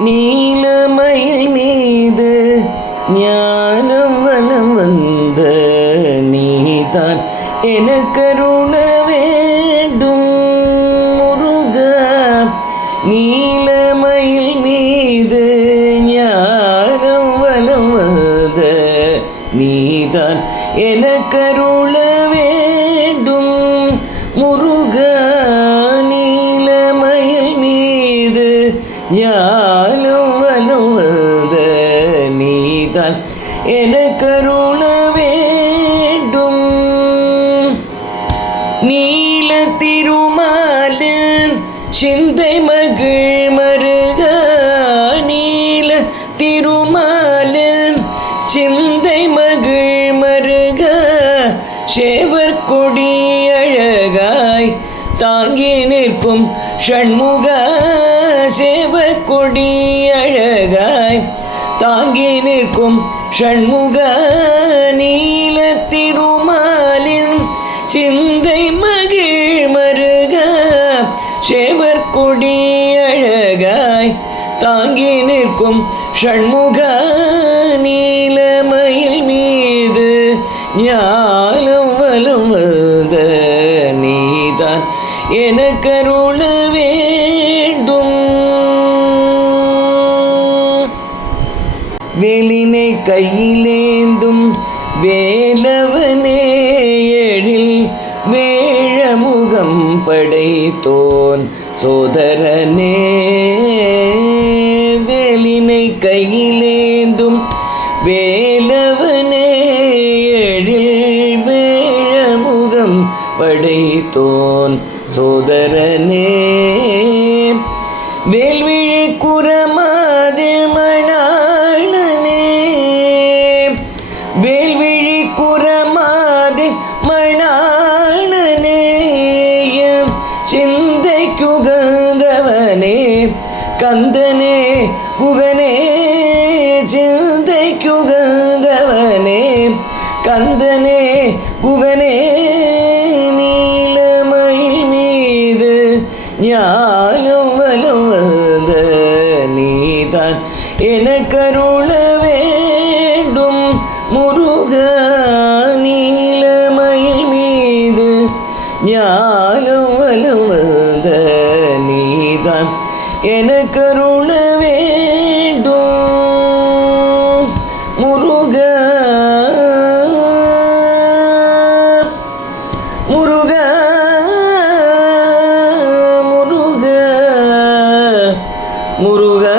நீலமயில் மீது ஞானம் வலம் வந்த நீதான் எனக்கருள வேண்டும் முருகா. நீலமயில் மீது ஞானம் வலம் வந்த நீதான் எனக்கருள வேண்டும் முருகா. நீலமயில் மீது ஞானம் வலம் வந்த நீதான் எனக்கருள வேண்டும். நீல திருமாலின் சிந்தை மகிழ் மருகா. நீல திருமாலின் சிந்தை மகிழ் மருகா. சேவர் கொடி அழகாய் தாங்கி நிற்கும் ஷண்முகா. சேவர் கொடி அழகாய் தாங்கி நிற்கும் ஷண்முகா. நீல திருமாலின் சிந்தை மகிழ் மருகா. சேவர் கொடி அழகாய் தாங்கி நிற்கும் ஷண்முகா. நீலமயில் மீது ஞானம் வலம் வந்த நீதான் எனக்கருள வேண்டும். வேலினை கையிலேந்தும் வேலவனே எழில் வேழமுகம் படைத்தோன் சோதரனே. வேலினை கையிலேந்தும் வேலவனே எழில் வேழமுகம் படைத்தோன் சோதரனே. வேல்விழி குரமாதில் மணாளனே. வேல்விழி குரமாதில் மணாளனே. சிந்தைக்குகந்தவனே கந்தனே குகனே. சிந்தைக்குகந்தவனே கந்தனே குகனே. நீலமயில் மீது ஞானம் வலம் வந்த நீதான் எனக்கருள வேண்டும் முருகா. நீலமயில் மீது ஞானம் வலம் வந்த நீதான் எனக்கருள வேண்டும் முருகா. முருகா முருகா முருகா.